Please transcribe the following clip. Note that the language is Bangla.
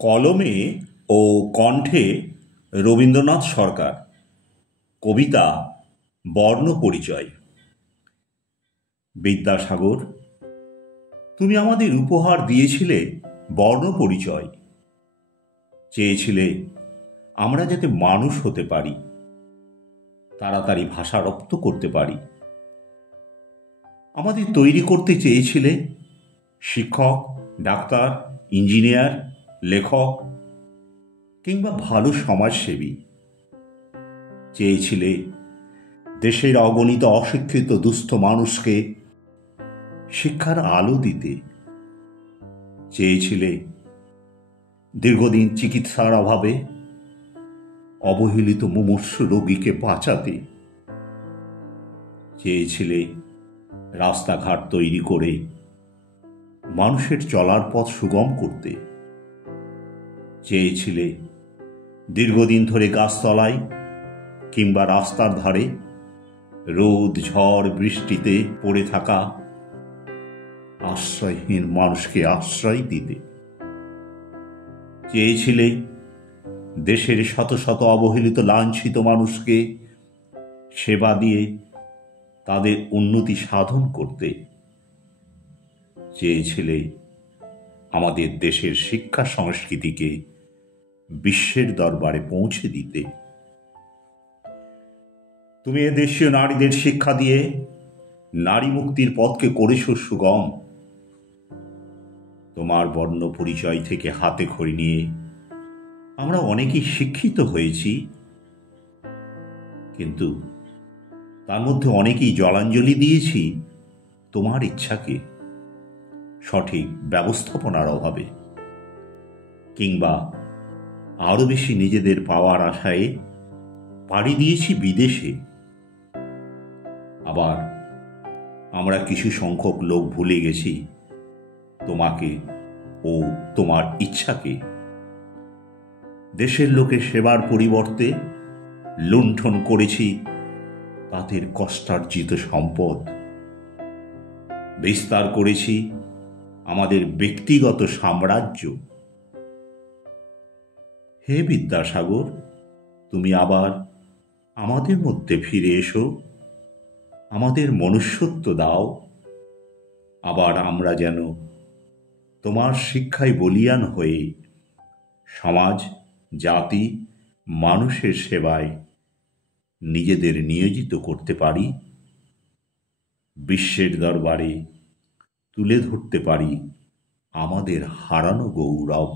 কলমে ও কণ্ঠে রবীন্দ্রনাথ সরকার। কবিতা বর্ণপরিচয়। বিদ্যাসাগর, তুমি আমাদের উপহার দিয়েছিলে বর্ণপরিচয়। চেয়েছিলে আমরা যাতে মানুষ হতে পারি, তাড়াতাড়ি ভাষা রপ্ত করতে পারি। আমাদের তৈরি করতে চেয়েছিলে শিক্ষক, ডাক্তার, ইঞ্জিনিয়ার, লেখক কিংবা ভালো সমাজসেবী। চেয়েছিলে দেশের অগণিত অশিক্ষিত দুস্থ মানুষকে শিক্ষার আলো দিতে। চেয়েছিলে দীর্ঘদিন চিকিৎসার অভাবে অবহেলিত মুমূর্ষু রোগীকে বাঁচাতে। চেয়েছিলে রাস্তাঘাট তৈরি করে মানুষের চলার পথ সুগম করতে। চেয়েছিলে দীর্ঘদিন ধরে গাছতলায় কিংবা রাস্তার ধারে রোদ, ঝড়, বৃষ্টিতে পড়ে থাকা আশ্রয়হীন মানুষকে আশ্রয় দিতে। চেয়েছিলে দেশের শত শত অবহেলিত লাঞ্ছিত মানুষকে সেবা দিয়ে তাদের উন্নতি সাধন করতে। চেয়েছিলে আমাদের দেশের শিক্ষা সংস্কৃতিকে বিশ্বের দরবারে পৌঁছে দিতে। তুমি এ দেশীয় নারীদের শিক্ষা দিয়ে নারী মুক্তির পথকে করেছ সুগম। তোমার বর্ণ পরিচয় থেকে হাতে খড়ি নিয়ে আমরা অনেকেই শিক্ষিত হয়েছি, কিন্তু তার মধ্যে অনেকেই জলাঞ্জলি দিয়েছি তোমার ইচ্ছাকে সঠিক ব্যবস্থাপনার অভাবে, কিংবা আরো বেশি নিজেদের পাওয়ার আশায় পাড়ি দিয়েছি বিদেশে। আবার আমরা কিছু সংখ্যক লোক ভুলে গেছি তোমাকে ও তোমার ইচ্ছাকে। দেশের লোকের সেবার পরিবর্তে লুণ্ঠন করেছি তাদের কষ্টার্জিত সম্পদ। বিস্তার করেছি আমাদের ব্যক্তিগত সাম্রাজ্য। হে বিদ্যাসাগর, তুমি আবার আমাদের মধ্যে ফিরে এসো, আমাদের মনুষ্যত্ব দাও। আবার আমরা যেন তোমার শিক্ষায় বলীয়ান হয়ে সমাজ, জাতি, মানুষের সেবায় নিজেদের নিয়োজিত করতে পারি, বিশ্বের দরবারে তুলে ধরতে পারি আমাদের হারানো গৌরব।